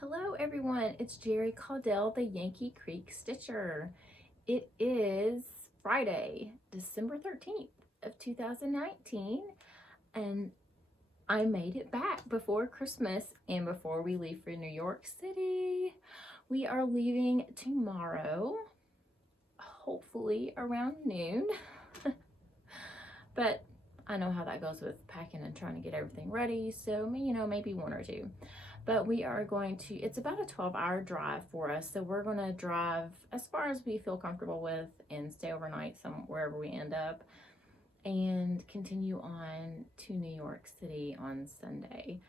Hello everyone, it's Jerry Caudell, the Yankee Creek Stitcher. It is Friday, December 13th of 2019, and I made it back before Christmas and before we leave for New York City. We are leaving tomorrow, hopefully around noon, but I know how that goes with packing and trying to get everything ready, so maybe one or two. But we are going to, it's about a 12-hour drive for us. So we're going to drive as far as we feel comfortable with and stay overnight wherever we end up and continue on to New York City on Sunday.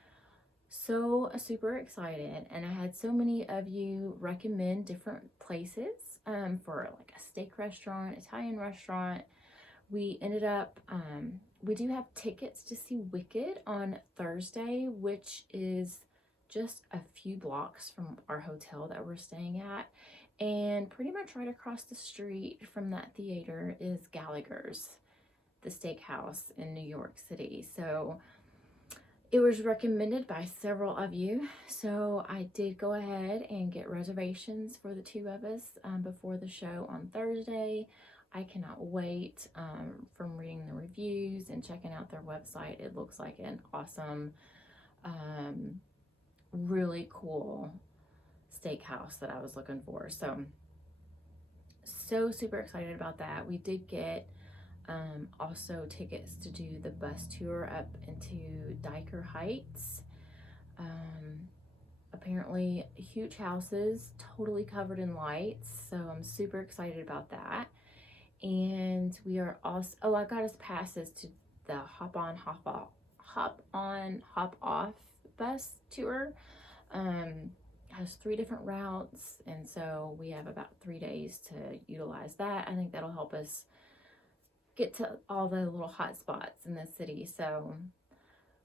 So super excited. And I had so many of you recommend different places for like a steak restaurant, Italian restaurant. We ended up, we do have tickets to see Wicked on Thursday, which is just a few blocks from our hotel that we're staying at, and pretty much right across the street from that theater is Gallagher's, the steakhouse in New York City. So it was recommended by several of you, so I did go ahead and get reservations for the two of us before the show on Thursday. I cannot wait. From reading the reviews and checking out their website, it looks like an awesome really cool steakhouse that I was looking for. So super excited about that. We did get also tickets to do the bus tour up into Diker Heights. Apparently huge houses, totally covered in lights. So I'm super excited about that. And we are also, I got us passes to the hop on, hop off bus tour. Has 3 different routes, and so we have about 3 days to utilize that. I think that'll help us get to all the little hot spots in the city. So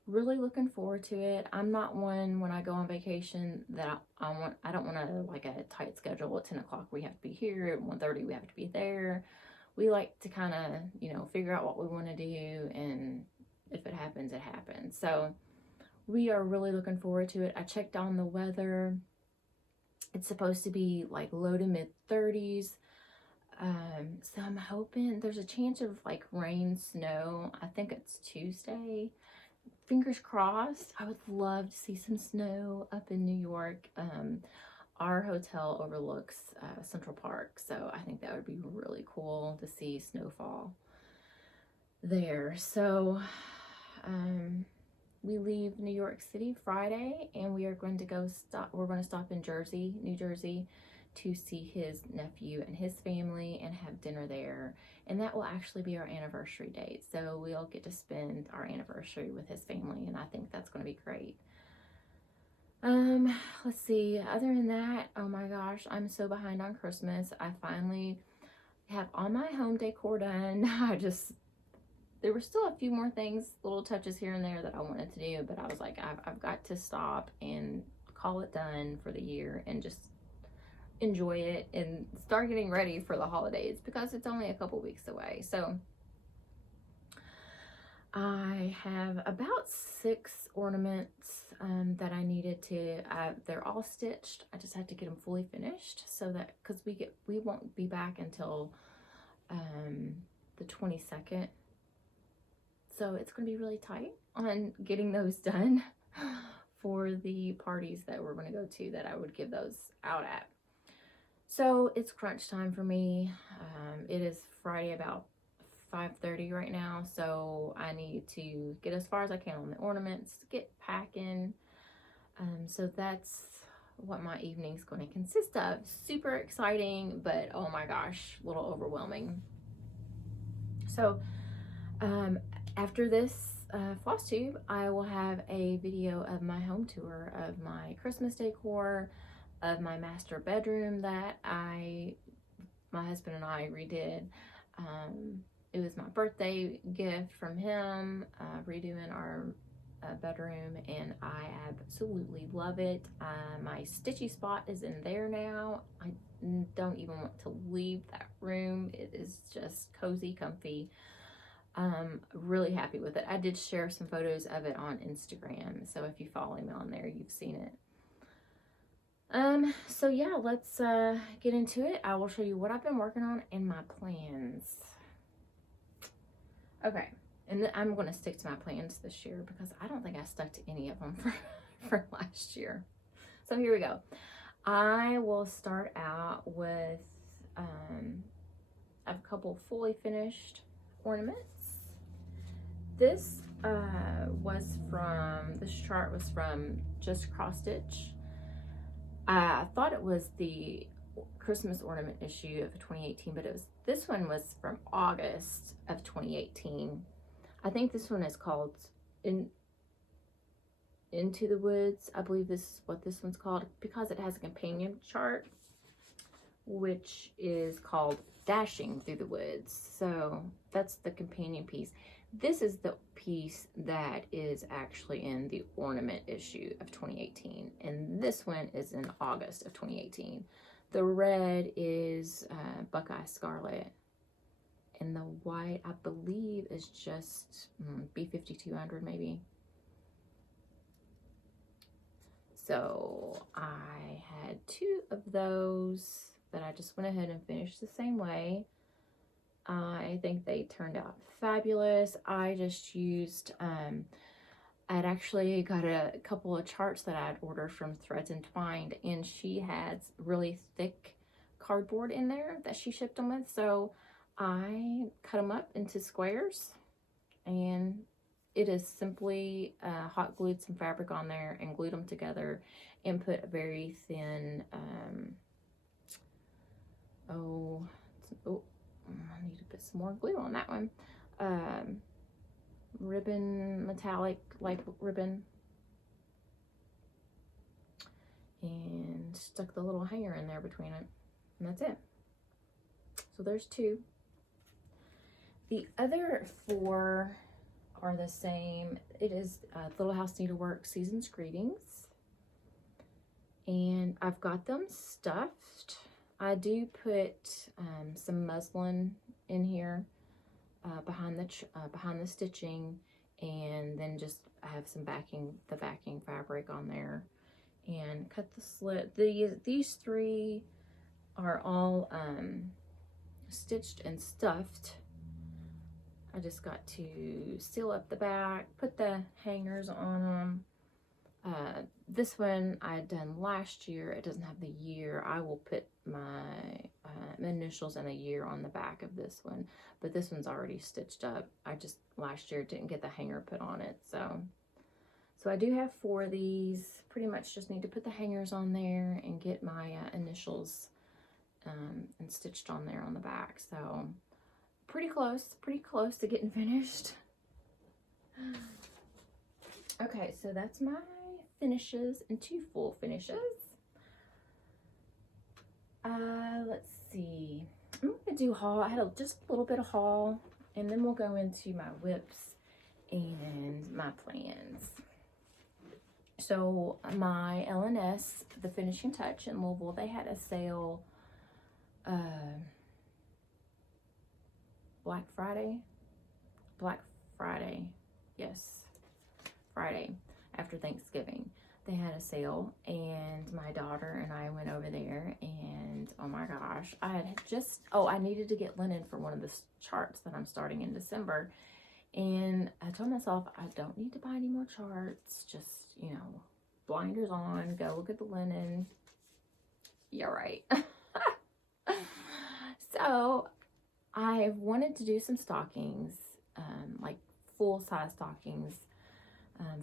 really looking forward to it. I'm not one when I go on vacation that I don't want to like a tight schedule. At 10 o'clock we have to be here, at 1:30 we have to be there. We like to kind of figure out what we want to do, and if it happens, it happens. So we are really looking forward to it. I checked on the weather. It's supposed to be like low to mid 30s. So I'm hoping there's a chance of like rain, snow. I think it's Tuesday. Fingers crossed. I would love to see some snow up in New York. Our hotel overlooks Central Park, so I think that would be really cool to see snowfall there. So we leave New York City Friday, and we are going to we're going to stop in New Jersey to see his nephew and his family and have dinner there. And that will actually be our anniversary date. So we'll get to spend our anniversary with his family, and I think that's going to be great. Let's see. Other than that, oh my gosh, I'm so behind on Christmas. I finally have all my home decor done. There were still a few more things, little touches here and there that I wanted to do, but I was like, I've got to stop and call it done for the year and just enjoy it and start getting ready for the holidays because it's only a couple weeks away. So I have about 6 ornaments that I needed to, they're all stitched. I just had to get them fully finished so that, because we won't be back until the 22nd. So it's going to be really tight on getting those done for the parties that we're going to go to that I would give those out at. So it's crunch time for me. It is Friday about 5:30 right now, so I need to get as far as I can on the ornaments, get packing. So that's what my evening's going to consist of. Super exciting, but oh my gosh, a little overwhelming. So after this Flosstube, I will have a video of my home tour of my Christmas decor, of my master bedroom that my husband and I redid. It was my birthday gift from him, redoing our bedroom, and I absolutely love it. My stitchy spot is in there now. I don't even want to leave that room. It is just cozy, comfy. Really happy with it. I did share some photos of it on Instagram, so if you follow me on there, you've seen it. So yeah, let's get into it. I will show you what I've been working on and my plans. Okay, and I'm going to stick to my plans this year because I don't think I stuck to any of them for last year. So here we go. I will start out with a couple fully finished ornaments. This this chart was from Just Cross Stitch. I thought it was the Christmas ornament issue of 2018, but this one was from August of 2018. I think this one is called Into the Woods. I believe this is what this one's called because it has a companion chart, which is called Dashing Through the Woods. So that's the companion piece. This is the piece that is actually in the ornament issue of 2018, and this one is in August of 2018. The red is Buckeye Scarlet, and the white, I believe, is just B5200 maybe. So I had 2 of those that I just went ahead and finished the same way. I think they turned out fabulous. I just used, I'd actually got a couple of charts that I'd ordered from Threads and Twined, and she had really thick cardboard in there that she shipped them with. So I cut them up into squares, and it is simply hot glued some fabric on there and glued them together and put a very thin, I need to put some more glue on that one. Ribbon, metallic like ribbon, and stuck the little hanger in there between it, and that's it. So there's 2. The other 4 are the same. It is Little House Needlework Season's Greetings, and I've got them stuffed. I do put some muslin in here behind the stitching, and then just I have some backing fabric on there, and cut the slit. These 3 are all stitched and stuffed. I just got to seal up the back, put the hangers on them. This one I had done last year. It doesn't have the year. I will put my initials and a year on the back of this one, but this one's already stitched up. I just last year didn't get the hanger put on it, so I do have 4 of these. Pretty much just need to put the hangers on there and get my initials and stitched on there on the back. So pretty close to getting finished. Okay, so that's my finishes and 2 full finishes. Let's see. I'm gonna do haul. I had just a little bit of haul, and then we'll go into my whips and my plans. So my LNS, the Finishing Touch in Louisville, they had a sale Black Friday, yes, Friday after Thanksgiving. They had a sale, and my daughter and I went over there, and oh my gosh, I needed to get linen for one of the charts that I'm starting in December, and I told myself I don't need to buy any more charts, just, you know, blinders on, go look at the linen. Yeah, right. So I wanted to do some stockings, like full-size stockings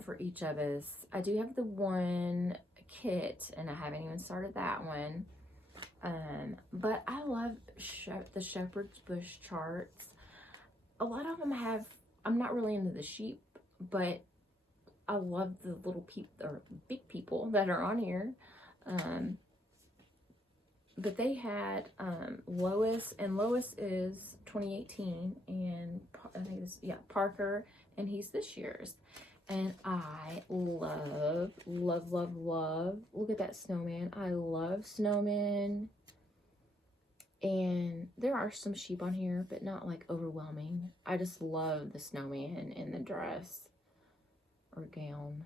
for each of us. I do have the one kit, and I haven't even started that one. But I love the Shepherd's Bush charts. A lot of them I'm not really into the sheep, but I love the little big people that are on here. But they had Lois, and Lois is 2018, and I think it's, yeah, Parker, and he's this year's. And I love, love, love, love, look at that snowman. I love snowmen. And there are some sheep on here, but not like overwhelming. I just love the snowman in the dress or gown.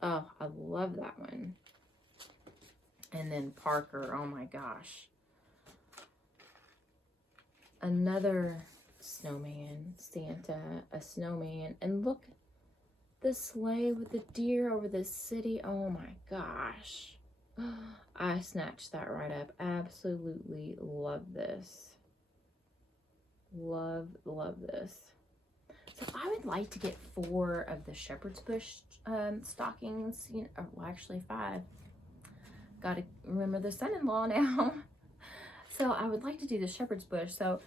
Oh, I love that one. And then Parker, oh my gosh. Another snowman, Santa, a snowman. And look, the sleigh with the deer over the city. Oh my gosh. I snatched that right up. Absolutely love this. Love this. So I would like to get 4 of the shepherd's bush stockings. You know, well, actually 5. Got to remember the son-in-law now. So I would like to do the shepherd's bush. So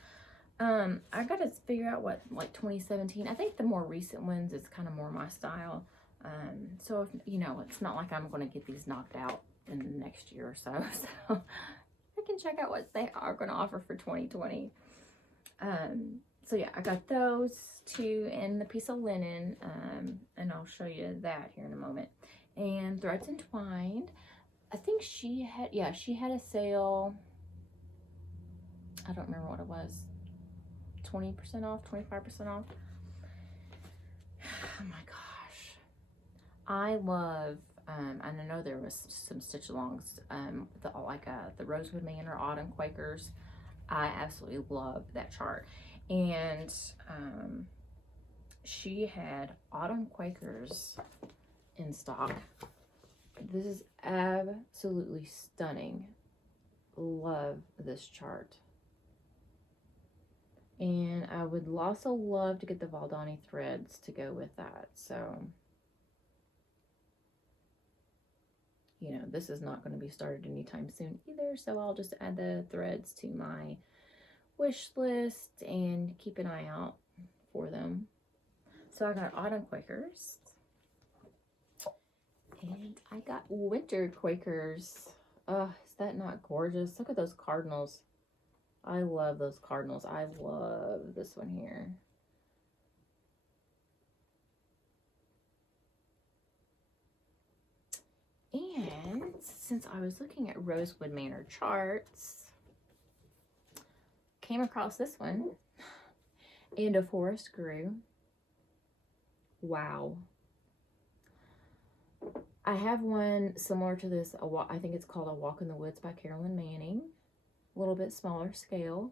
I got to figure out what, like 2017. I think the more recent ones is kind of more my style. So, if, you know, it's not like I'm going to get these knocked out in the next year or so. So I can check out what they are going to offer for 2020. So yeah, I got those 2 and the piece of linen. And I'll show you that here in a moment. And Threads Entwined. I think she had, yeah, she had a sale. I don't remember what it was. 20% off, 25% off. Oh my gosh. I love, and I know there was some stitch alongs, the Rosewood Manor Autumn Quakers. I absolutely love that chart. And she had Autumn Quakers in stock. This is absolutely stunning. Love this chart. And I would also love to get the Valdani threads to go with that. So, you know, this is not going to be started anytime soon either. So I'll just add the threads to my wish list and keep an eye out for them. So I got Autumn Quakers. And I got Winter Quakers. Oh, is that not gorgeous? Look at those cardinals. I love those cardinals. I love this one here. And since I was looking at Rosewood Manor charts, came across this one. And a Forest Grew. Wow. I have one similar to this. I think it's called A Walk in the Woods by Carolyn Manning. A little bit smaller scale.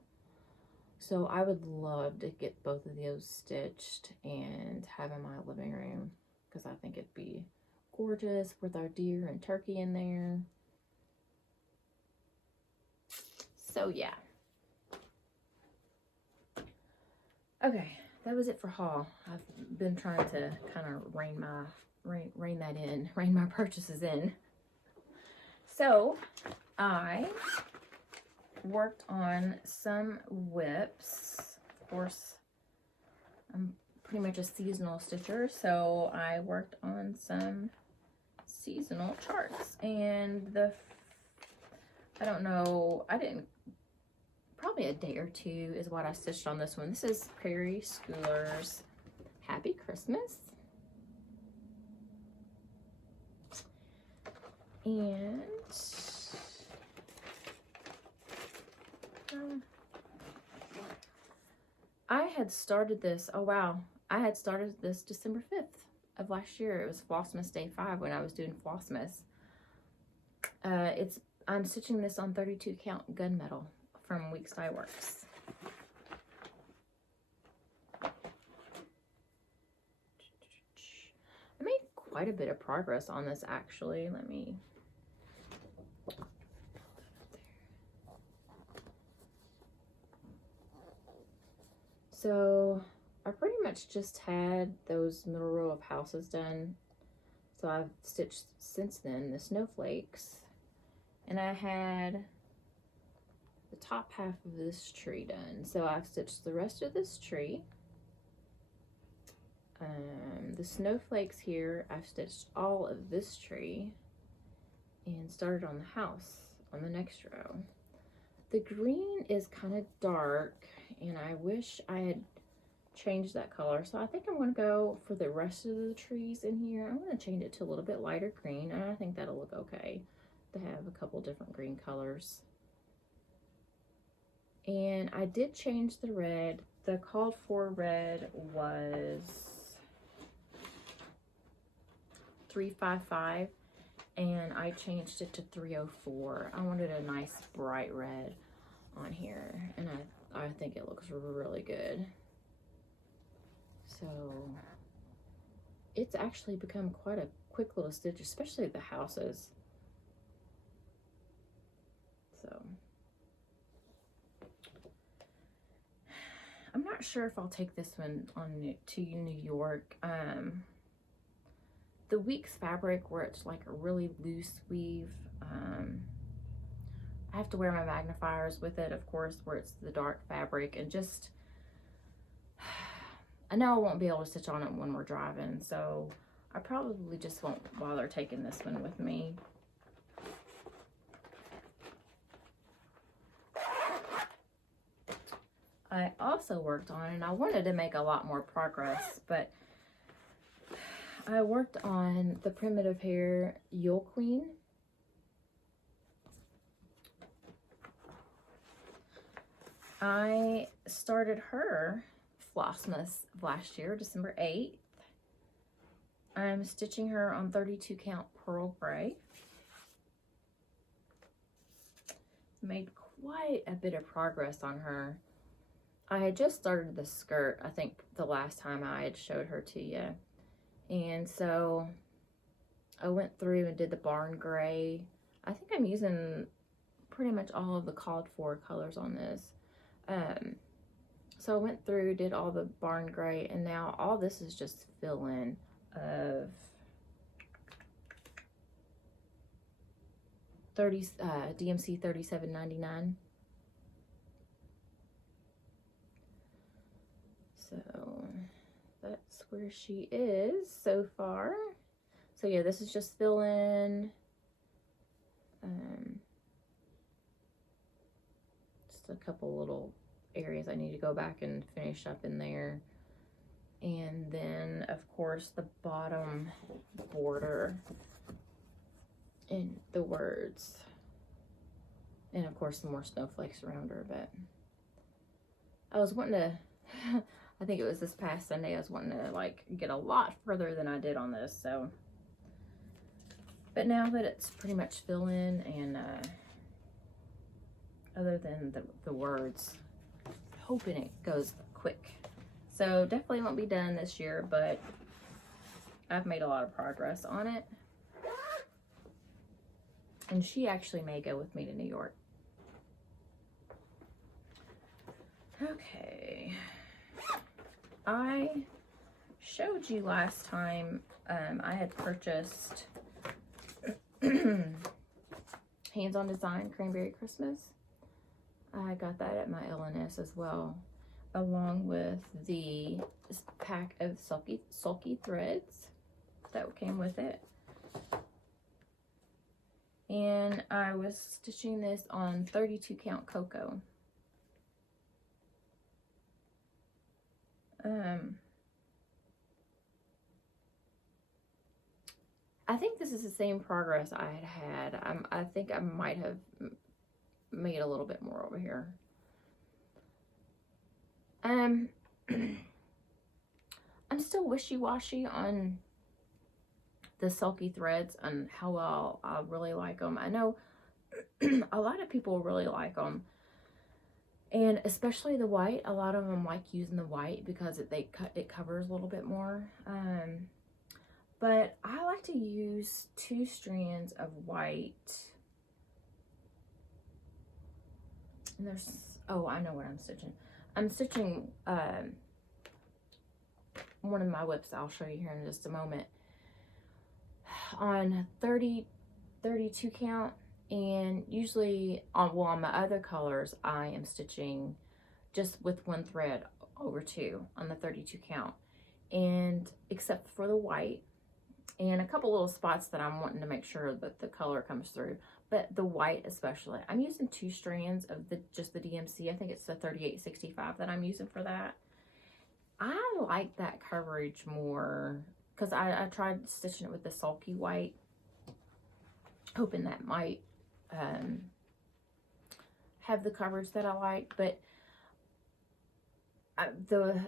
So I would love to get both of those stitched and have in my living room, because I think it'd be gorgeous with our deer and turkey in there. So yeah. Okay, that was it for haul. I've been trying to kind of rein my purchases in. So I worked on some whips. Of course, I'm pretty much a seasonal stitcher, so I worked on some seasonal charts. And I don't know, probably a day or 2 is what I stitched on this one. This is Prairie Schoolers Happy Christmas. And I had started this, oh wow, I had started this December 5th of last year. It was Flossmas Day 5 when I was doing Flossmas. I'm stitching this on 32 count gunmetal from Weeks Dye Works. I made quite a bit of progress on this actually. Let me So I pretty much just had those middle row of houses done. So I've stitched since then the snowflakes, and I had the top half of this tree done. So I've stitched the rest of this tree. The snowflakes here, I've stitched all of this tree and started on the house on the next row. The green is kind of dark, and I wish I had changed that color. So I think I'm going to go for the rest of the trees in here. I'm going to change it to a little bit lighter green, and I think that'll look okay to have a couple different green colors. And I did change the red. The called for red was 355, and I changed it to 304. I wanted a nice bright red on here, and I think it looks really good. So it's actually become quite a quick little stitch, especially the houses. So I'm not sure if I'll take this one on to New York. The Weeks fabric, where it's like a really loose weave, I have to wear my magnifiers with it, of course, where it's the dark fabric, and just, I know I won't be able to stitch on it when we're driving, so I probably just won't bother taking this one with me. I also worked on, and I wanted to make a lot more progress, but I worked on the Primitive Hair Yule Queen. I started her Flossmas last year, December 8th. I'm stitching her on 32 count pearl gray. Made quite a bit of progress on her. I had just started the skirt, I think the last time I had showed her to you. And so I went through and did the barn gray. I think I'm using pretty much all of the called for colors on this. So I went through, did all the barn gray, and now all this is just fill-in of DMC 37.99. So that's where she is so far. So yeah, this is just fill-in. Just a couple little areas I need to go back and finish up in there. And then, of course, the bottom border and the words. And, of course, some more snowflakes around her. But I was wanting to, I think it was this past Sunday, I was wanting to, like, get a lot further than I did on this. So, but now that it's pretty much fill in, and other than the words, hoping it goes quick. So definitely won't be done this year, but I've made a lot of progress on it. And she actually may go with me to New York. Okay. I showed you last time I had purchased Hands On Design Cranberry Christmas. I got that at my LNS as well, along with the pack of sulky threads that came with it. And I was stitching this on 32 count cocoa. I think this is the same progress I had. I think I might have made a little bit more over here. I'm still wishy-washy on the sulky threads and how well I really like them. I know a lot of people really like them, and especially the white. A lot of them like using the white because it covers a little bit more. But I like to use 2 strands of white. And there's, oh, I know what I'm stitching. I'm stitching one of my whips I'll show you here in just a moment on 32 count, and usually on my other colors I am stitching just with 1 thread over 2 on the 32 count, and except for the white and a couple little spots that I'm wanting to make sure that the color comes through. But the white especially, I'm using 2 strands of just the DMC. I think it's the 3865 that I'm using for that. I like that coverage more because I tried stitching it with the sulky white, hoping that might have the coverage that I like. But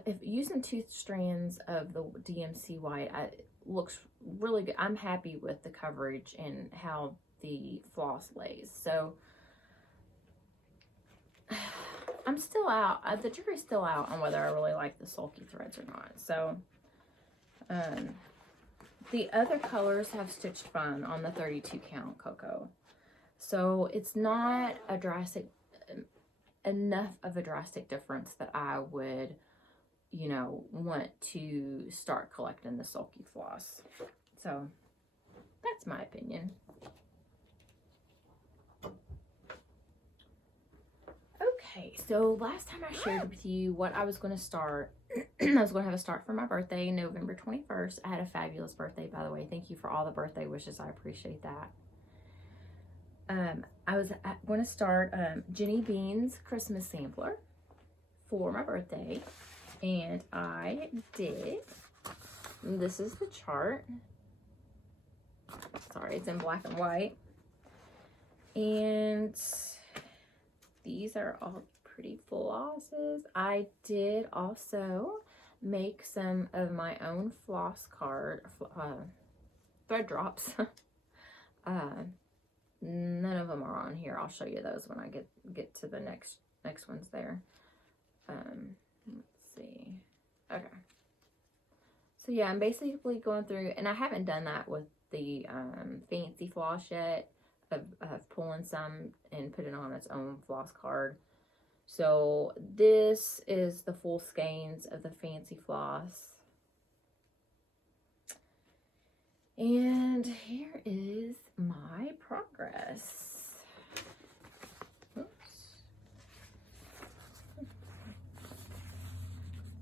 if using 2 strands of the DMC white, it looks really good. I'm happy with the coverage and how the floss lays. So I'm still out. The jury's still out on whether I really like the sulky threads or not. So the other colors have stitched fine on the 32 count Cocoa. So it's not a drastic, enough of a drastic difference that I would, you know, want to start collecting the sulky floss. So that's my opinion. Okay, so last time I shared with you what I was going to start. I was going to have a start for my birthday, November 21st. I had a fabulous birthday, by the way. Thank you for all the birthday wishes. I appreciate that. I was going to start Jenny Bean's Christmas sampler for my birthday, and I did. This is the chart. Sorry, it's in black and white. And these are all pretty flosses. I did also make some of my own floss card thread drops. None of them are on here. I'll show you those when I get to the next ones there. Let's see. Okay. So yeah, I'm basically going through, and I haven't done that with the fancy floss yet, of pulling some and putting on its own floss card. So this is the full skeins of the fancy floss. And here is my progress. Oops.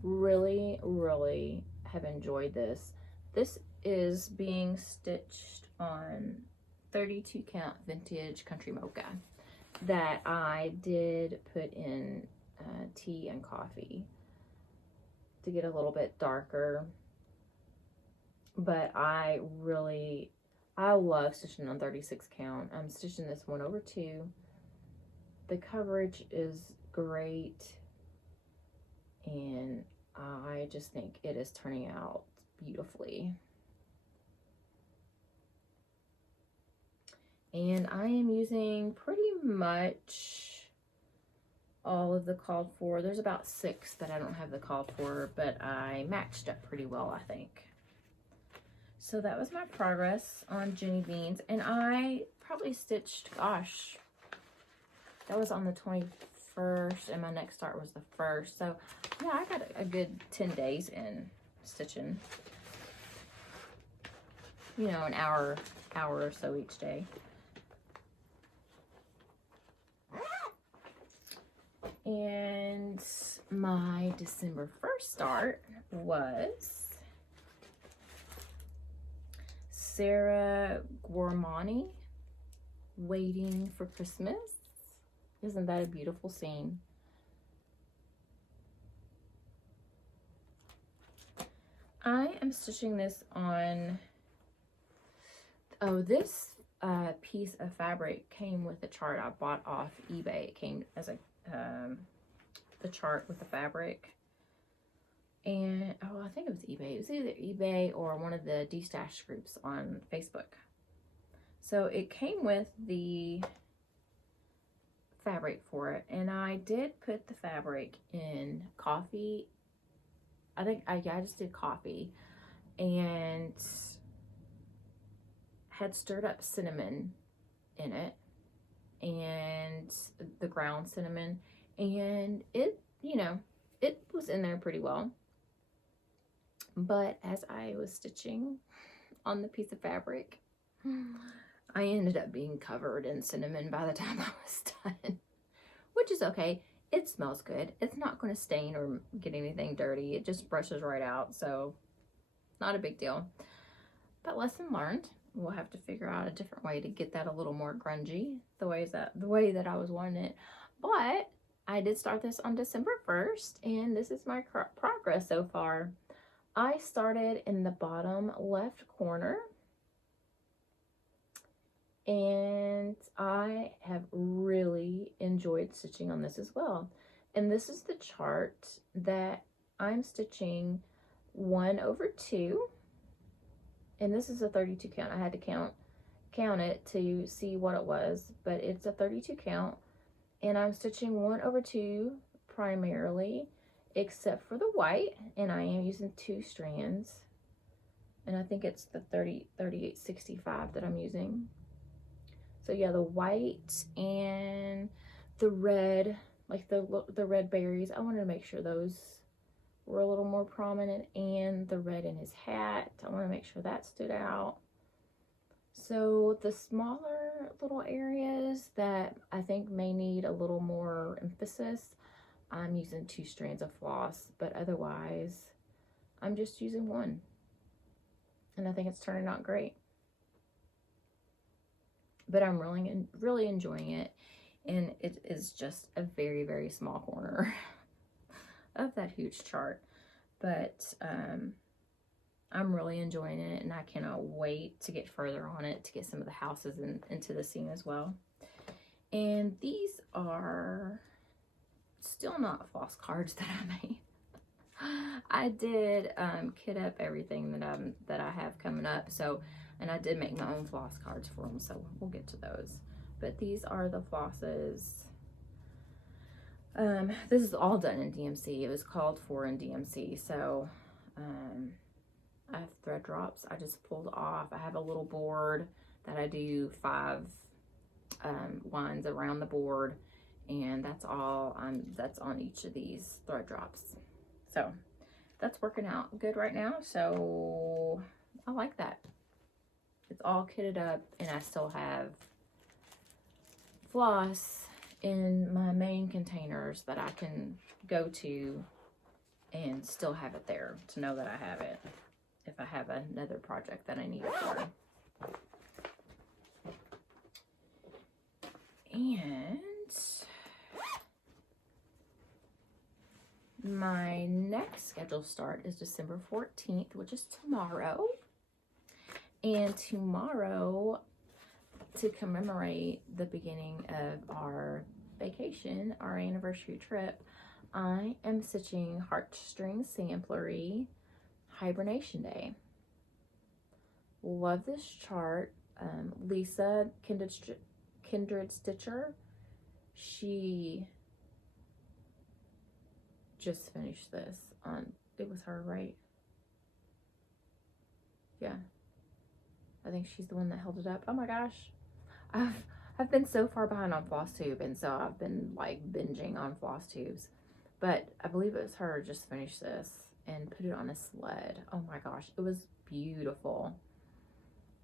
Really, really have enjoyed this. This is being stitched on 32 count vintage country mocha that I did put in tea and coffee to get a little bit darker. But I love stitching on 36 count. I'm stitching this 1/2. The coverage is great, and I just think it is turning out beautifully. And I am using pretty much all of the called for. There's about 6 that I don't have the called for, but I matched up pretty well, I think. So that was my progress on Jenny Beans. And I probably stitched, gosh, that was on the 21st, and my next start was the 1st. So yeah, I got a good 10 days in stitching. You know, an hour or so each day. And my December 1st start was Sarah Gormani, Waiting for Christmas. Isn't that a beautiful scene? I am stitching this on, oh, this piece of fabric came with a chart I bought off eBay. It came as a the chart with the fabric, and oh, I think it was eBay. It was either eBay or one of the D-Stash groups on Facebook. So it came with the fabric for it, and I did put the fabric in coffee. I think I just did coffee, and had stirred up cinnamon in it, and the ground cinnamon, and it, you know, it was in there pretty well. But as I was stitching on the piece of fabric, I ended up being covered in cinnamon by the time I was done, which is okay. It smells good. It's not going to stain or get anything dirty. It just brushes right out, so not a big deal. But lesson learned. We'll have to figure out a different way to get that a little more grungy, the way that I was wanting it. But I did start this on December 1st, and this is my progress so far. I started in the bottom left corner, and I have really enjoyed stitching on this as well. And this is the chart that I'm stitching 1/2. And this is a 32 count. I had to count it to see what it was, but it's a 32 count, and I'm stitching 1/2 primarily, except for the white, and I am using 2 strands, and I think it's the 3865 that I'm using. So yeah, the white and the red, like the red berries, I wanted to make sure those were a little more prominent, and the red in his hat, I want to make sure that stood out. So the smaller little areas that I think may need a little more emphasis, I'm using 2 strands of floss, but otherwise I'm just using 1. And I think it's turning out great. But I'm really enjoying it, and it is just a very, very small corner of that huge chart. But I'm really enjoying it, and I cannot wait to get further on it, to get some of the houses into the scene as well. And these are still not floss cards that I made. I did kit up everything that I have coming up, so, and I did make my own floss cards for them, so we'll get to those. But these are the flosses. This is all done in DMC. It was called for in DMC, so I have thread drops I just pulled off. I have a little board that I do 5 lines around the board, and that's all that's on each of these thread drops. So that's working out good right now, so I like that. It's all kitted up, and I still have floss in my main containers that I can go to and still have it there to know that I have it if I have another project that I need it for. And my next scheduled start is December 14th, which is tomorrow. And tomorrow, to commemorate the beginning of our vacation, our anniversary trip, I am stitching Heartstring Samplery Hibernation Day. Love this chart. Lisa Kindred Stitcher, she just finished this on, it was her, right? Yeah, I think she's the one that held it up. Oh my gosh, I've been so far behind on Flosstube, and so I've been like binging on Flosstubes, but I believe it was her just finished this and put it on a sled. Oh my gosh, it was beautiful.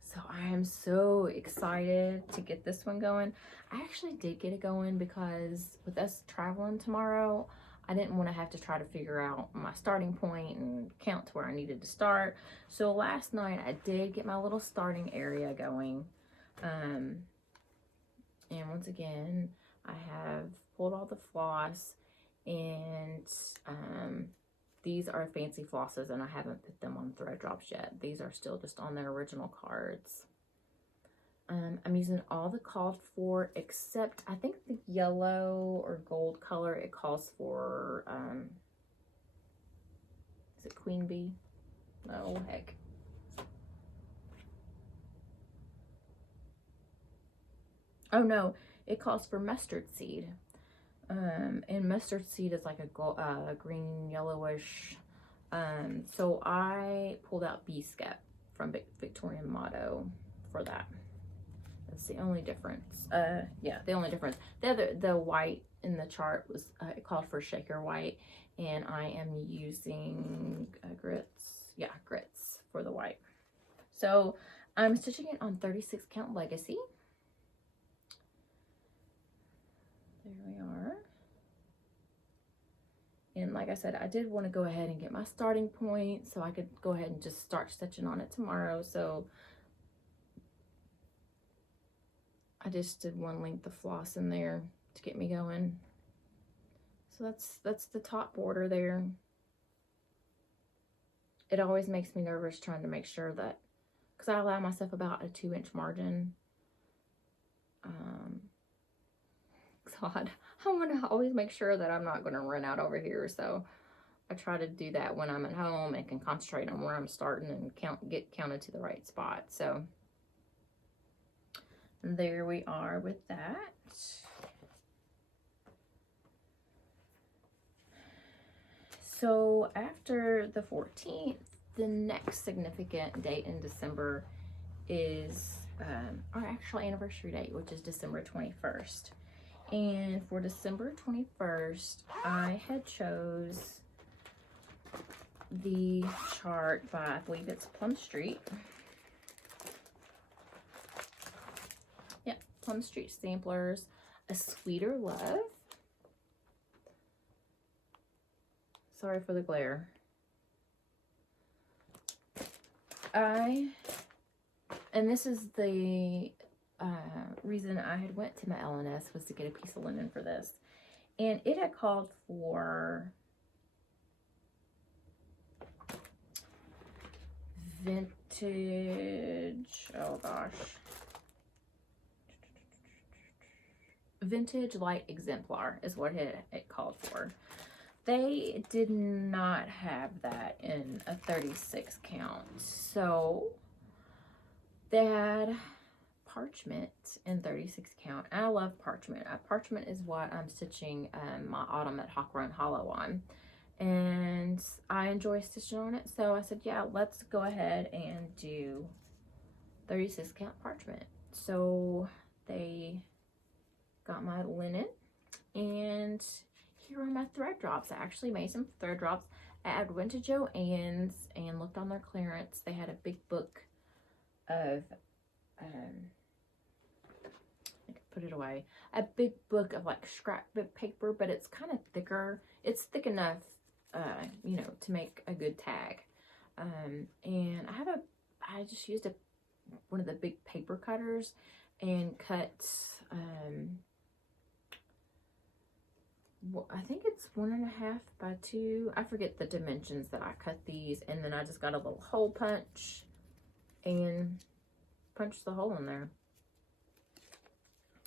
So I am so excited to get this one going. I actually did get it going because with us traveling tomorrow, I didn't want to have to try to figure out my starting point and count to where I needed to start. So last night I did get my little starting area going. And once again, I have pulled all the floss, and these are fancy flosses, and I haven't put them on thread drops yet. These are still just on their original cards. I'm using all the called for, except I think the yellow or gold color, it calls for, is it Queen Bee? Oh, heck. Oh no, it calls for mustard seed. And mustard seed is like a green yellowish. So I pulled out Bee-Skep from Victorian Motto for that. That's the only difference. Yeah, the only difference. The white in the chart was, it called for Shaker White, and I am using grits. Yeah, grits for the white. So I'm stitching it on 36 count Legacy. There we are. And like I said, I did want to go ahead and get my starting point so I could go ahead and just start stitching on it tomorrow. So I just did 1 length of floss in there to get me going. So that's the top border there. It always makes me nervous trying to make sure that, because I allow myself about a 2-inch margin. So I want to always make sure that I'm not going to run out over here. So I try to do that when I'm at home and can concentrate on where I'm starting and get counted to the right spot. So there we are with that. So after the 14th, the next significant date in December is our actual anniversary date, which is December 21st. And for December 21st, I had chose the chart by, I believe it's Plum Street. Yep, Plum Street Samplers, A Sweeter Love. Sorry for the glare. And this is the reason I had went to my L&S, was to get a piece of linen for this. And it had called for vintage, oh gosh, vintage light exemplar is what it called for. They did not have that in a 36 count. So they had parchment in 36 count. And I love parchment. Parchment is what I'm stitching my Autumn at Hawk Run Hollow on. And I enjoy stitching on it. So I said, yeah, let's go ahead and do 36 count parchment. So they got my linen, and here are my thread drops. I actually made some thread drops. I went to Joann's and looked on their clearance. They had a big book of, I can put it away, a big book of like scrapbook paper, but it's kind of thicker. It's thick enough, you know, to make a good tag. And I just used one of the big paper cutters and cut, well, I think it's 1.5 by 2. I forget the dimensions that I cut these, and then I just got a little hole punch and punched the hole in there.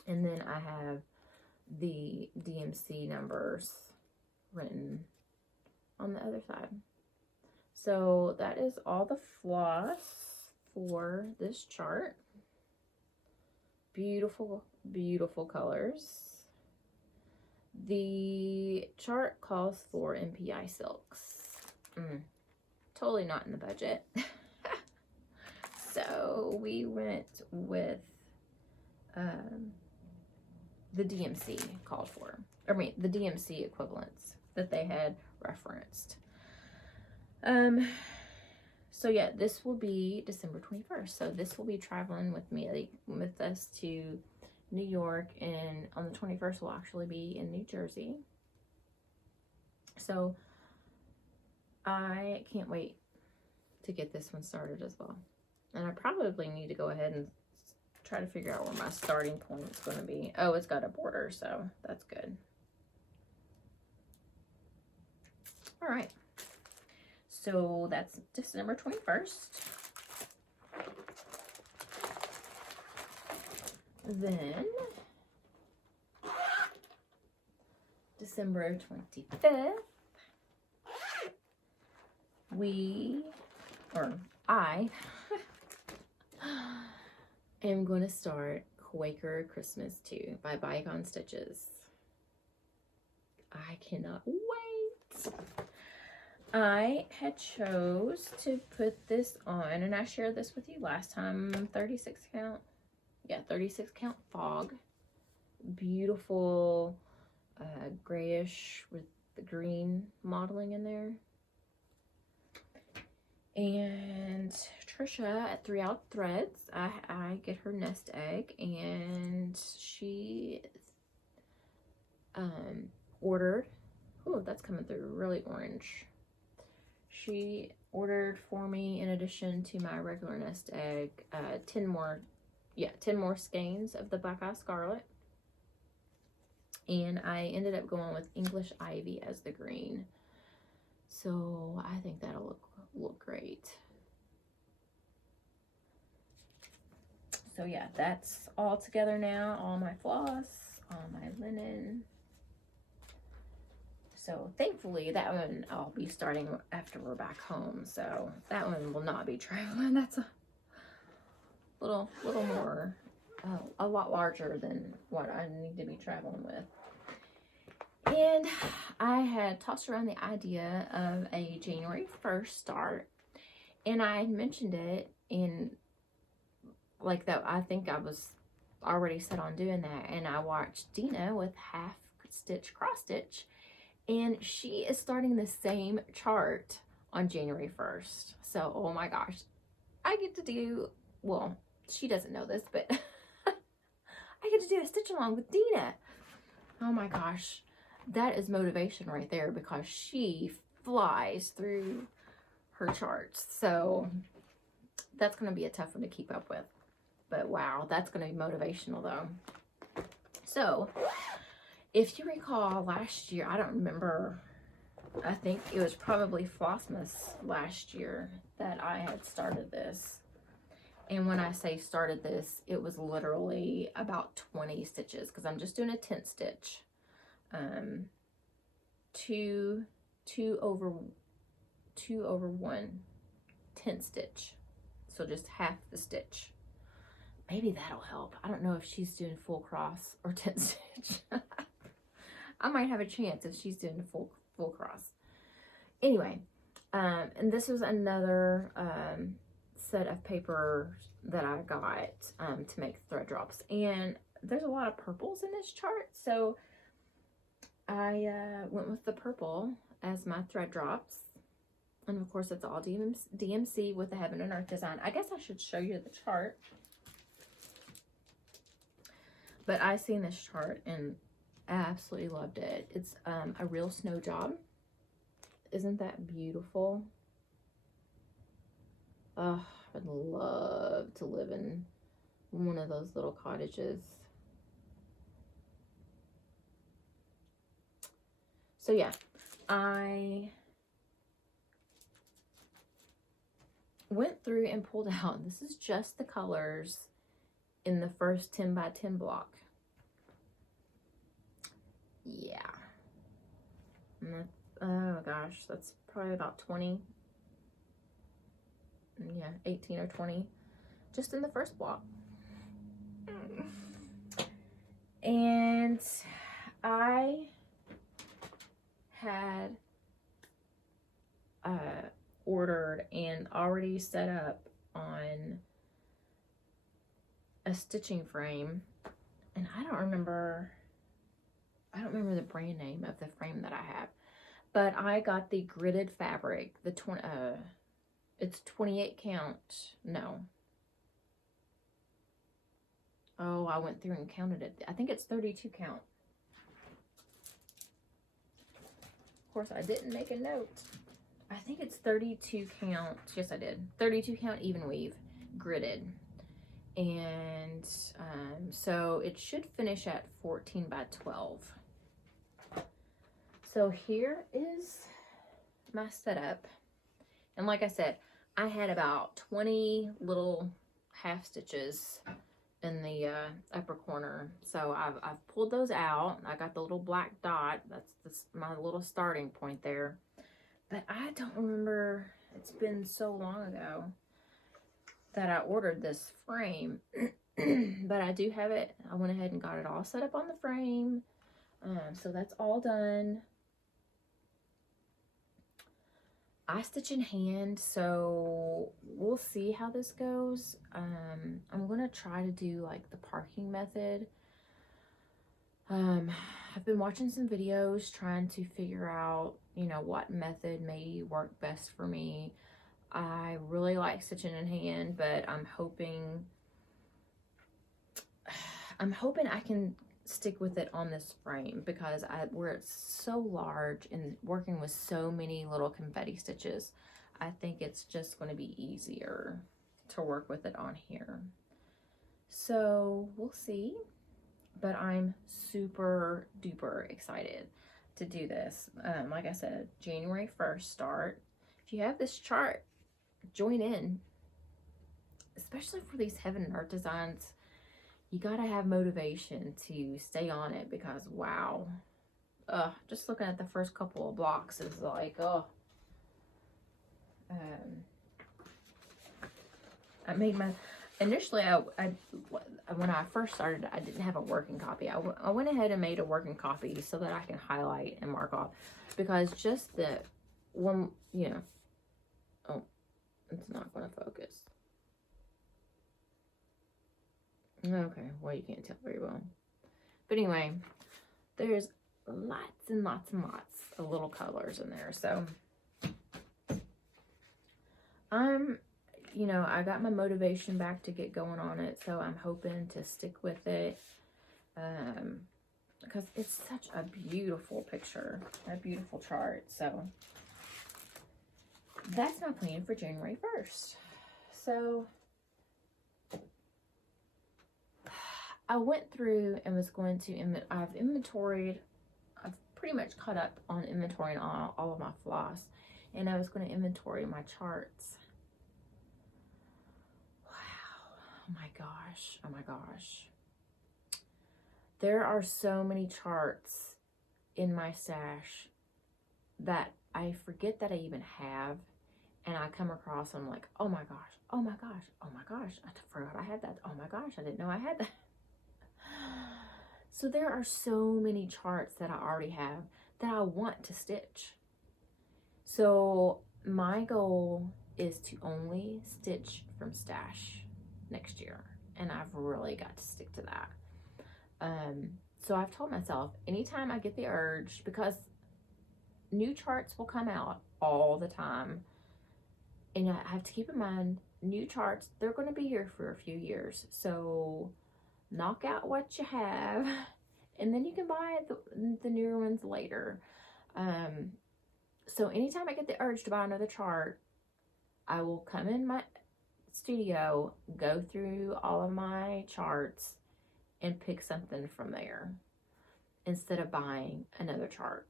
And then I have the DMC numbers written on the other side. So that is all the floss for this chart. Beautiful, beautiful colors. The chart calls for MPI silks. Totally not in the budget. So we went with the DMC called for. I mean, the DMC equivalents that they had referenced. So yeah, this will be December 21st. So this will be traveling with me, with us to New York, and on the 21st we'll actually be in New Jersey. So I can't wait to get this one started as well. And I probably need to go ahead and try to figure out where my starting point is going to be. Oh, it's got a border, so that's good. All right. So that's December 21st. Then December 25th, I am going to start Quaker Christmas 2 by Bygone Stitches. I cannot wait. I had chose to put this on, and I shared this with you last time, 36 count. Yeah, 36 count fog. Beautiful grayish with the green modeling in there. And Trisha at 3 Out Threads, I get her nest egg, and she ordered, oh, that's coming through really orange. She ordered for me, in addition to my regular nest egg, 10 more skeins of the Black Eye Scarlet. And I ended up going with English Ivy as the green. So I think that'll look great. So yeah, that's all together now. All my floss, all my linen. So thankfully that one I'll be starting after we're back home. So that one will not be traveling. That's a little more, a lot larger than what I need to be traveling with. And I had tossed around the idea of a January 1st start. And I had mentioned it in, like, that I think I was already set on doing that. And I watched Dina with half stitch cross stitch. And she is starting the same chart on January 1st. So, oh my gosh. I get to do, well, she doesn't know this, but I get to do a stitch along with Dina. Oh my gosh. That is motivation right there, because she flies through her charts. So that's going to be a tough one to keep up with. But wow, that's going to be motivational though. So if you recall last year, I don't remember, I think it was probably Flossmas last year that I had started this. And when I say started this, it was literally about 20 stitches, because I'm just doing a 10 stitch. 2 over 1 10 stitch, so just half the stitch. Maybe that'll help. I don't know if she's doing full cross or 10 stitch. I might have a chance if she's doing full cross. Anyway, and this was another set of paper that I got to make thread drops, and there's a lot of purples in this chart, so I went with the purple as my thread drops. And of course it's all DMC with the Heaven and Earth design. I guess I should show you the chart. But I seen this chart and absolutely loved it. It's a real snow job. Isn't that beautiful? Oh, I'd love to live in one of those little cottages. So yeah, I went through and pulled out, this is just the colors in the first 10 by 10 block. Yeah. And oh gosh, that's probably about 20. Yeah, 18 or 20 just in the first block. And I had ordered and already set up on a stitching frame, and I don't remember the brand name of the frame that I have, but I got the gridded fabric, the it's 28 count. No, oh, I went through and counted it. I think it's 32 count. Of course, I didn't make a note. I think it's 32 count. Yes, I did. 32 count even weave, gridded. And so it should finish at 14 by 12. So here is my setup. And like I said, I had about 20 little half stitches in the upper corner. So I've pulled those out. I got the little black dot. That's my little starting point there. But I don't remember, it's been so long ago that I ordered this frame. But I do have it. I went ahead and got it all set up on the frame. So that's all done. I stitch in hand, so we'll see how this goes. I'm gonna try to do like the parking method. I've been watching some videos trying to figure out, you know, what method may work best for me. I really like stitching in hand, but I'm hoping I can stick with it on this frame, because where it's so large and working with so many little confetti stitches, I think it's just going to be easier to work with it on here. So we'll see, but I'm super duper excited to do this. Like I said, January 1st start. If you have this chart, join in, especially for these Heaven and Earth designs. You gotta have motivation to stay on it, because wow, just looking at the first couple of blocks is like, I made my, initially when I first started, I didn't have a working copy. I went ahead and made a working copy so that I can highlight and mark off, because just the one, you know, oh, it's not going to focus. Okay, well, you can't tell very well. But anyway, there's lots and lots and lots of little colors in there. So, you know, I got my motivation back to get going on it. So I'm hoping to stick with it. Because it's such a beautiful picture, a beautiful chart. So that's my plan for January 1st. So I went through and was going to, I've inventoried, I've pretty much caught up on inventorying all of my floss. And I was going to inventory my charts. Wow. Oh my gosh. Oh my gosh. There are so many charts in my stash that I forget that I even have. And I come across, I'm like, oh my gosh. Oh my gosh. Oh my gosh. I forgot I had that. Oh my gosh. I didn't know I had that. So there are so many charts that I already have that I want to stitch. So my goal is to only stitch from stash next year. And I've really got to stick to that. So I've told myself, anytime I get the urge, because new charts will come out all the time. And I have to keep in mind, new charts, they're going to be here for a few years. So knock out what you have, and then you can buy the newer ones later. So anytime I get the urge to buy another chart, I will come in my studio, go through all of my charts, and pick something from there instead of buying another chart.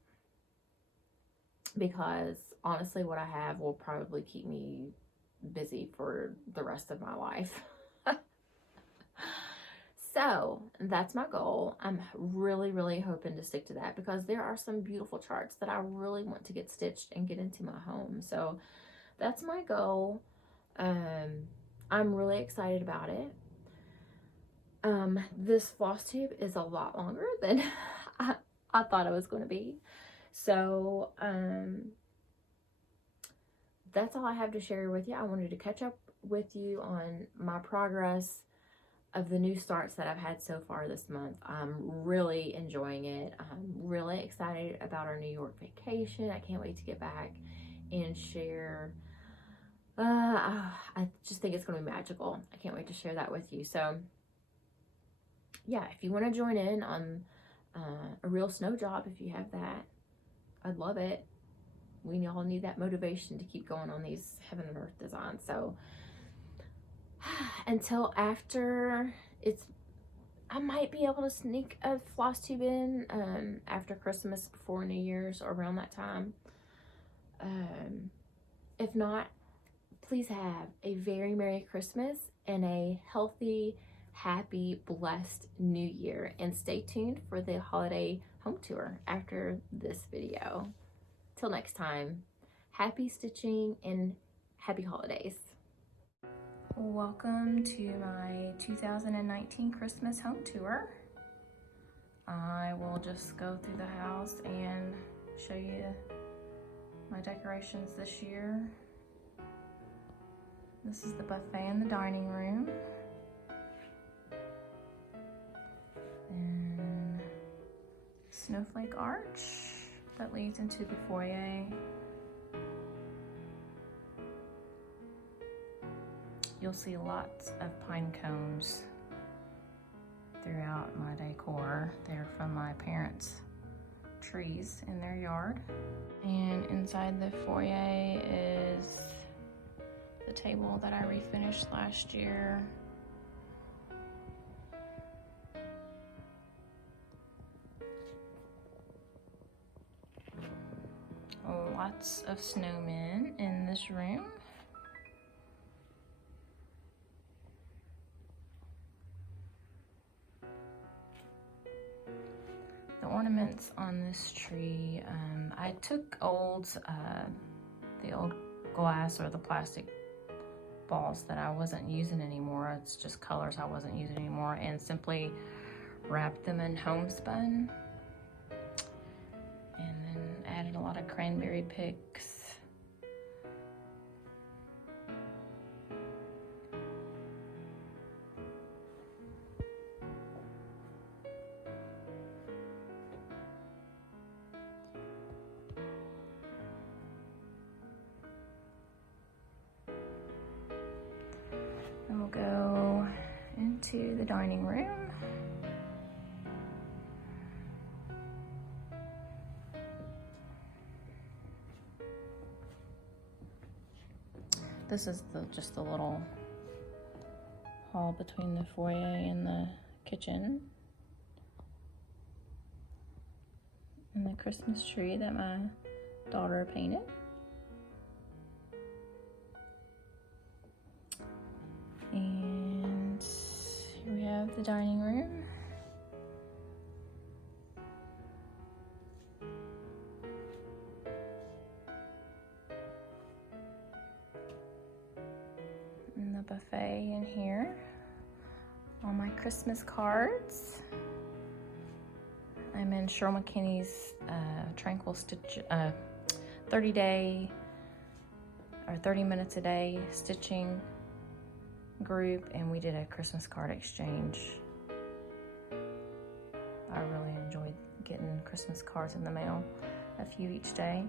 Because honestly, what I have will probably keep me busy for the rest of my life. So that's my goal. I'm really, really hoping to stick to that, because there are some beautiful charts that I really want to get stitched and get into my home. So that's my goal. I'm really excited about it. This Flosstube is a lot longer than I thought it was going to be. So that's all I have to share with you. I wanted to catch up with you on my progress of the new starts that I've had so far this month. I'm really enjoying it. I'm really excited about our New York vacation. I can't wait to get back and share. I just think it's going to be magical. I can't wait to share that with you. So yeah, if you want to join in on a real snow job, if you have that, I'd love it. We all need that motivation to keep going on these heaven and earth designs. So until after I might be able to sneak a Flosstube in after Christmas, before New Year's, or around that time. If not, please have a very Merry Christmas and a healthy, happy, blessed New Year. And stay tuned for the holiday home tour after this video. Till next time, happy stitching and happy holidays. Welcome to my 2019 Christmas home tour. I will just go through the house and show you my decorations this year. This is the buffet in the dining room. And snowflake arch that leads into the foyer. You'll see lots of pine cones throughout my decor. They're from my parents' trees in their yard. And inside the foyer is the table that I refinished last year. Lots of snowmen in this room. The ornaments on this tree, I took the old glass or the plastic balls that I wasn't using anymore. It's just colors I wasn't using anymore, and simply wrapped them in homespun, and then added a lot of cranberry picks. And we'll go into the dining room. This is just the little hall between the foyer and the kitchen. And the Christmas tree that my daughter painted. And here we have the dining room. And the buffet in here. All my Christmas cards. I'm in Cheryl McKinney's Tranquil Stitch 30-day or 30 minutes a day stitching group, and we did a Christmas card exchange. I really enjoyed getting Christmas cards in the mail, a few each day.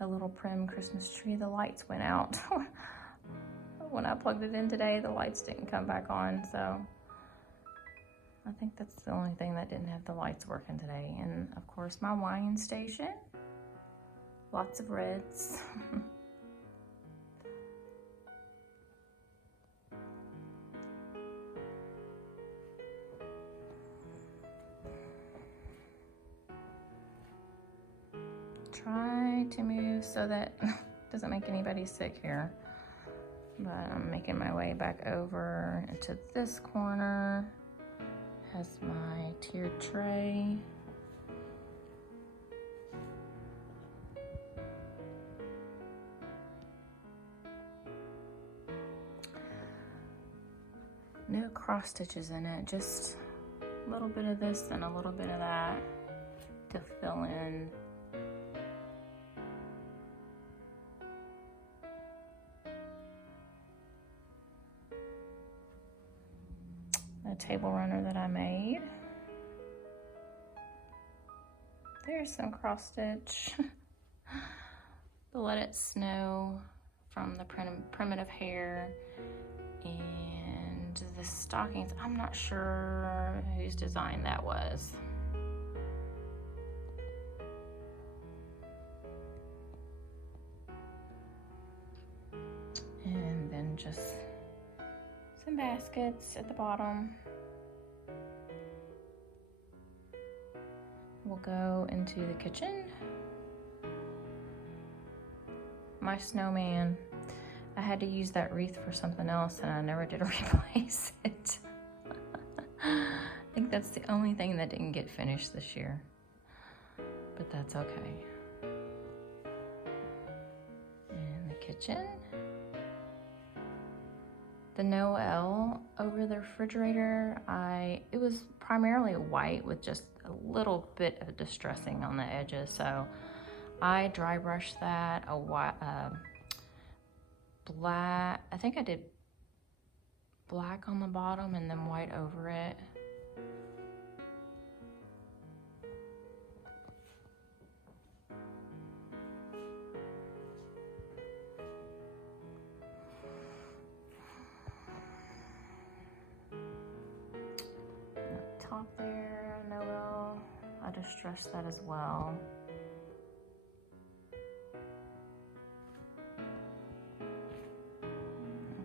A little prim Christmas tree. The lights went out. When I plugged it in today, the lights didn't come back on, so I think that's the only thing that didn't have the lights working today. And of course, my wine station. Lots of reds. Try to move so that it doesn't make anybody sick here. But I'm making my way back over into this corner. Has my tiered tray. No cross stitches in it, just a little bit of this and a little bit of that to fill in. A table runner that I made. There's some cross stitch. The Let It Snow from the Primitive Hair, and the stockings. I'm not sure whose design that was. And then just some baskets at the bottom. We'll go into the kitchen. My snowman, I had to use that wreath for something else and I never did replace it. I think that's the only thing that didn't get finished this year, but that's okay. And the kitchen. The Noel over the refrigerator, it was primarily white with just a little bit of distressing on the edges, so I dry brushed that black. I think I did black on the bottom and then white over it. Top there, Noel, I distressed that as well.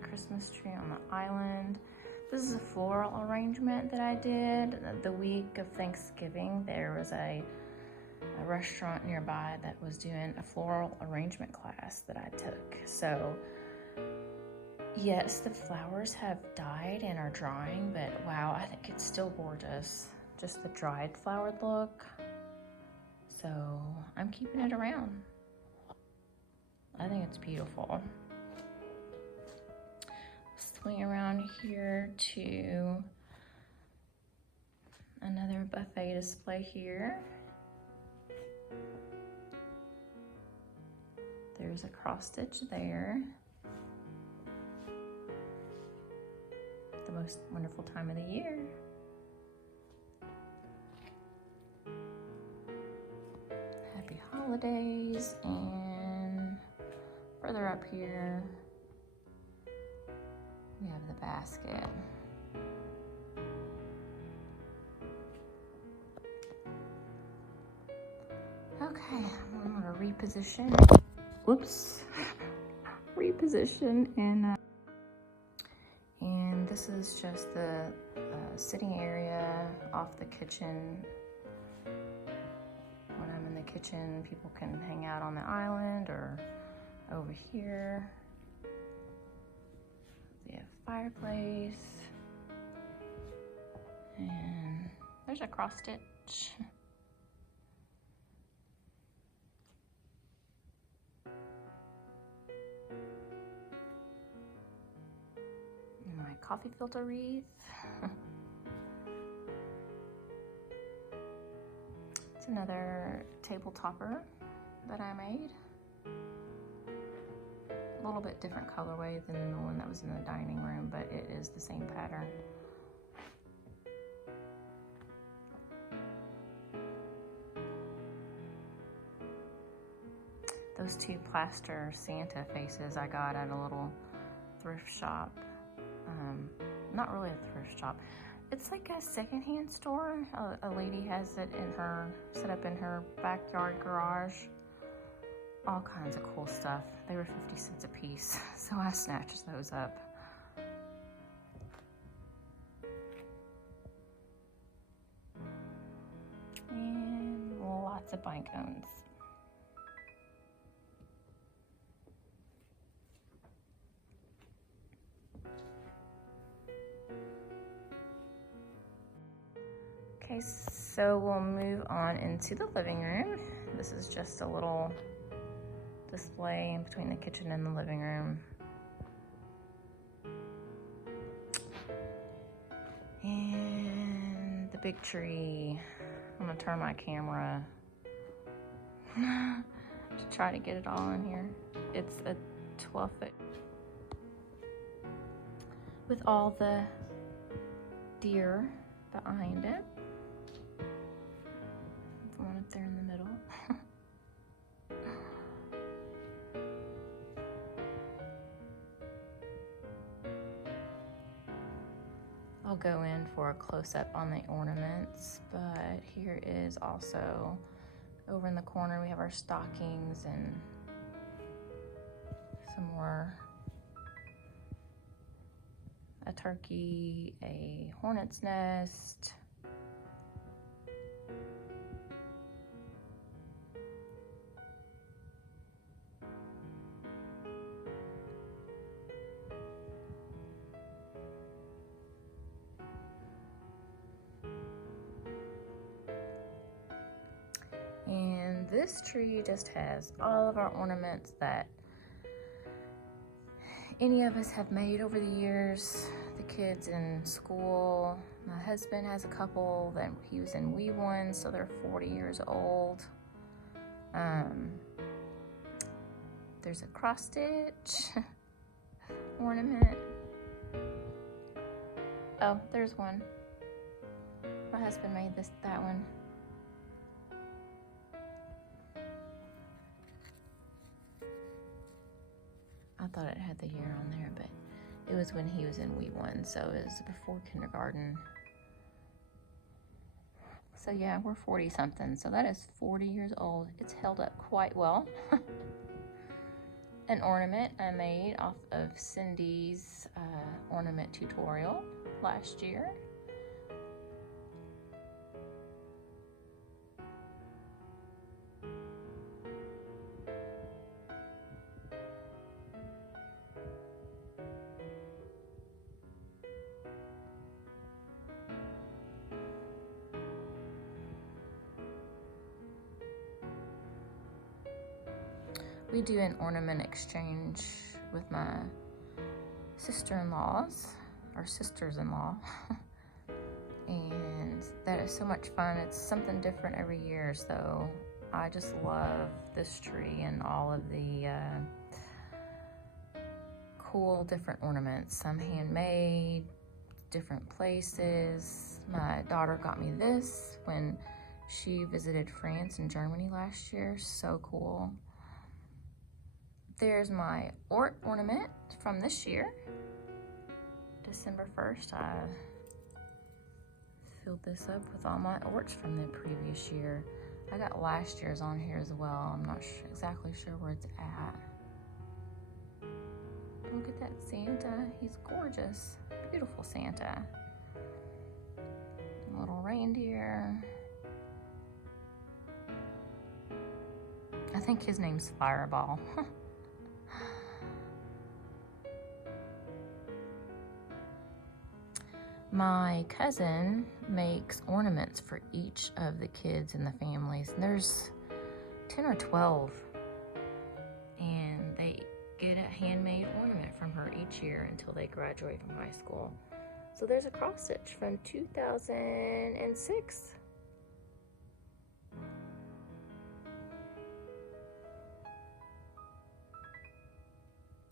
Christmas tree on the island. This is a floral arrangement that I did the week of Thanksgiving. There was a restaurant nearby that was doing a floral arrangement class that I took. So Yes, the flowers have died and are drying, but wow, I think it's still gorgeous. Just the dried flowered look. So I'm keeping it around. I think it's beautiful. Swing around here to another buffet display here. There's a cross stitch there. The most wonderful time of the year. Happy holidays. And further up here, we have the basket. Okay, I'm gonna reposition. Whoops. Reposition and this is just the sitting area off the kitchen. When I'm in the kitchen, people can hang out on the island or over here. We have fireplace. And there's a cross stitch. My coffee filter wreath. It's another table topper that I made. A little bit different colorway than the one that was in the dining room, but it is the same pattern. Those two plaster Santa faces I got at a little thrift shop. Not really a thrift shop. It's like a secondhand store. A lady has it in her, set up in her backyard garage. All kinds of cool stuff. They were 50 cents a piece, so I snatched those up. And lots of pine cones. Okay, so we'll move on into the living room. This is just a little display in between the kitchen and the living room. And the big tree. I'm gonna turn my camera to try to get it all in here. It's a 12-foot with all the deer behind it. The one up there in the middle. I'll go in for a close-up on the ornaments, but here is also, over in the corner, we have our stockings and some more, a turkey, a hornet's nest, and this tree just has all of our ornaments that any of us have made over the years. The kids in school, my husband has a couple that he was in wee ones, so they're 40 years old. There's a cross stitch ornament. Oh, there's one. My husband made that one. I thought it had the year on there, but it was when he was in wee one, so it was before kindergarten. So yeah, we're 40 something, so that is 40 years old. It's held up quite well. An ornament I made off of Cindy's ornament tutorial last year. we do an ornament exchange with my sister-in-laws, or sisters-in-law. And that is so much fun. It's something different every year, so I just love this tree and all of the cool different ornaments. Some handmade, different places. My daughter got me this when she visited France and Germany last year. So cool. There's my ornament from this year. December 1st, I filled this up with all my orts from the previous year. I got last year's on here as well. I'm not exactly sure where it's at. Look at that Santa. He's gorgeous. Beautiful Santa. Little reindeer. I think his name's Fireball. My cousin makes ornaments for each of the kids in the families. And there's 10 or 12. And they get a handmade ornament from her each year until they graduate from high school. So there's a cross stitch from 2006.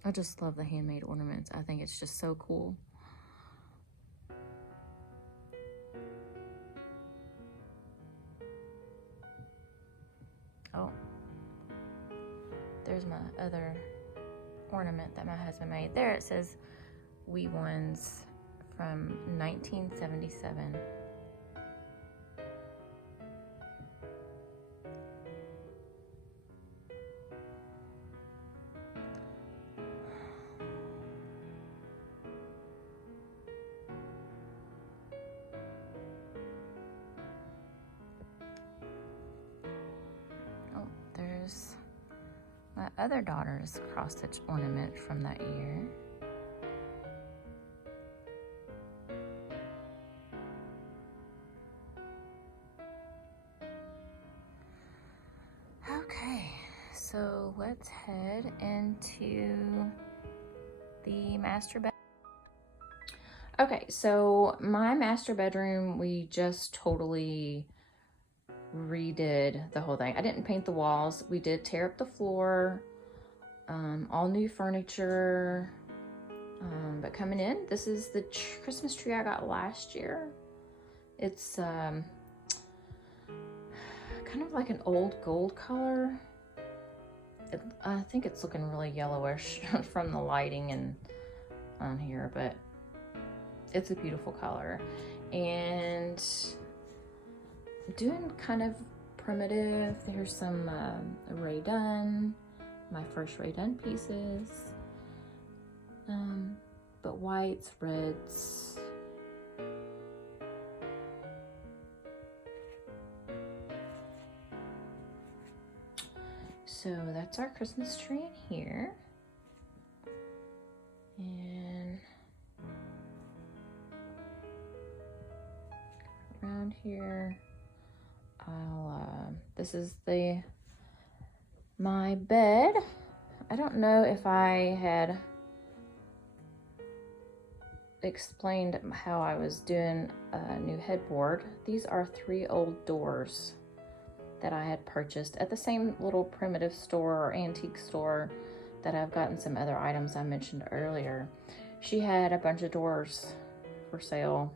I just love the handmade ornaments. I think it's just so cool. Oh, there's my other ornament that my husband made. There it says Wee Ones from 1977. There's my other daughter's cross-stitch ornament from that year. Okay, so let's head into the master bedroom. Okay, so my master bedroom, we just totally redid the whole thing. I didn't paint the walls. We did tear up the floor, all new furniture. But coming in, this is the Christmas tree I got last year. It's kind of like an old gold color. I think it's looking really yellowish from the lighting and on here, but it's a beautiful color. And doing kind of primitive. There's some Ray Dunn, my first Ray Dunn pieces, but whites, reds. So that's our Christmas tree in here. And around here, this is my bed. I don't know if I had explained how I was doing a new headboard. These are 3 old doors that I had purchased at the same little primitive store or antique store that I've gotten some other items I mentioned earlier. She had a bunch of doors for sale,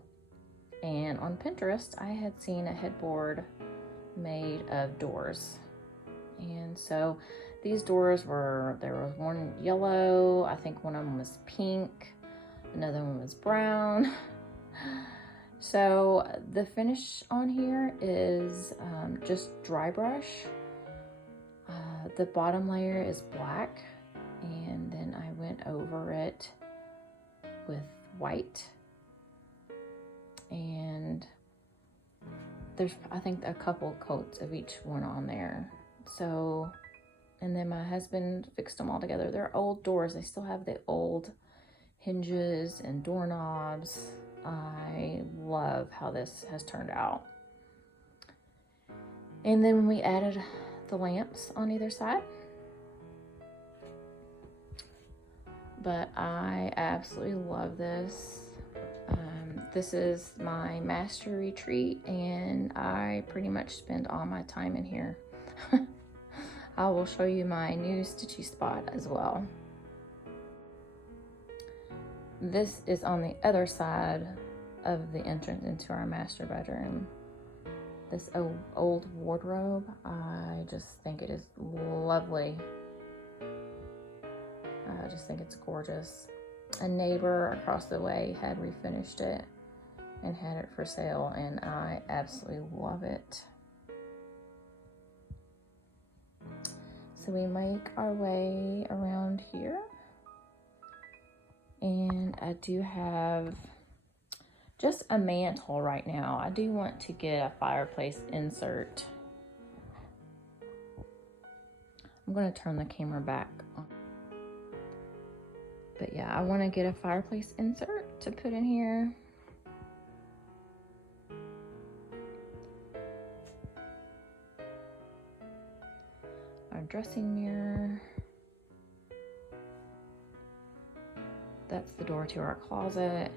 and on Pinterest I had seen a headboard made of doors. And so these doors there was one yellow, I think one of them was pink, another one was brown. So the finish on here is just dry brush. The bottom layer is black, and then I went over it with white. And there's, I think, a couple coats of each one on there. So, and then my husband fixed them all together. They're old doors. They still have the old hinges and doorknobs. I love how this has turned out. And then we added the lamps on either side. but I absolutely love this. This is my master retreat, and I pretty much spend all my time in here. I will show you my new stitchy spot as well. This is on the other side of the entrance into our master bedroom. This old wardrobe, I just think it is lovely. I just think it's gorgeous. A neighbor across the way had refinished it and had it for sale, and I absolutely love it. So we make our way around here, and I do have just a mantle right now. I do want to get a fireplace insert. I'm going to turn the camera back on. But yeah, I want to get a fireplace insert to put in here. Our dressing mirror. That's the door to our closet.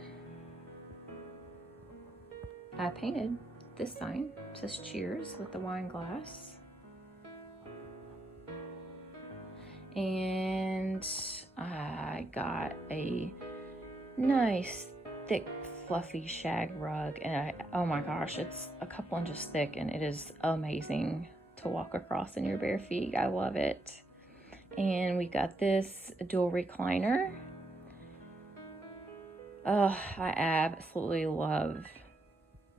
I painted this sign. It says cheers with the wine glass. And I got a nice thick fluffy shag rug, and oh my gosh, it's a couple inches thick, and it is amazing to walk across in your bare feet. I love it. And we got this dual recliner. Oh, I absolutely love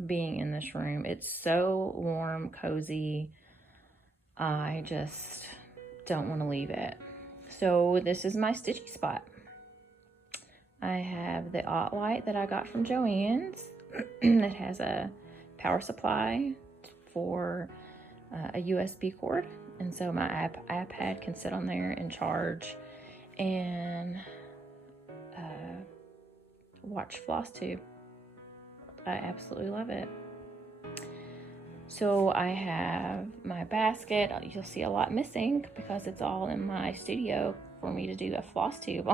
being in this room. It's so warm, cozy. I just don't want to leave it. So this is my stitchy spot. I have the light that I got from Joann's. It has a power supply for a USB cord, and so my iPad can sit on there and charge and watch Flosstube. I absolutely love it. So I have my basket. You'll see a lot missing because it's all in my studio for me to do a Flosstube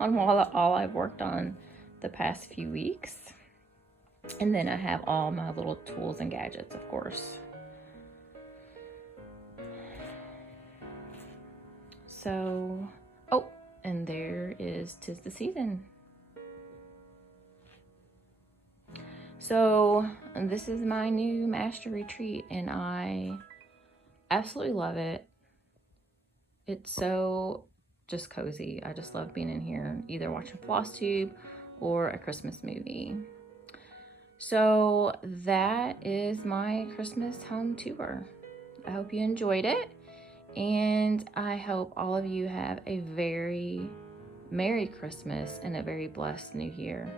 on all I've worked on the past few weeks. And then I have all my little tools and gadgets, of course. So, oh, and there is 'Tis the Season. So this is my new master retreat, and I absolutely love it. It's so just cozy. I just love being in here, either watching Flosstube or a Christmas movie. So that is my Christmas home tour. I hope you enjoyed it, and I hope all of you have a very Merry Christmas and a very blessed New Year.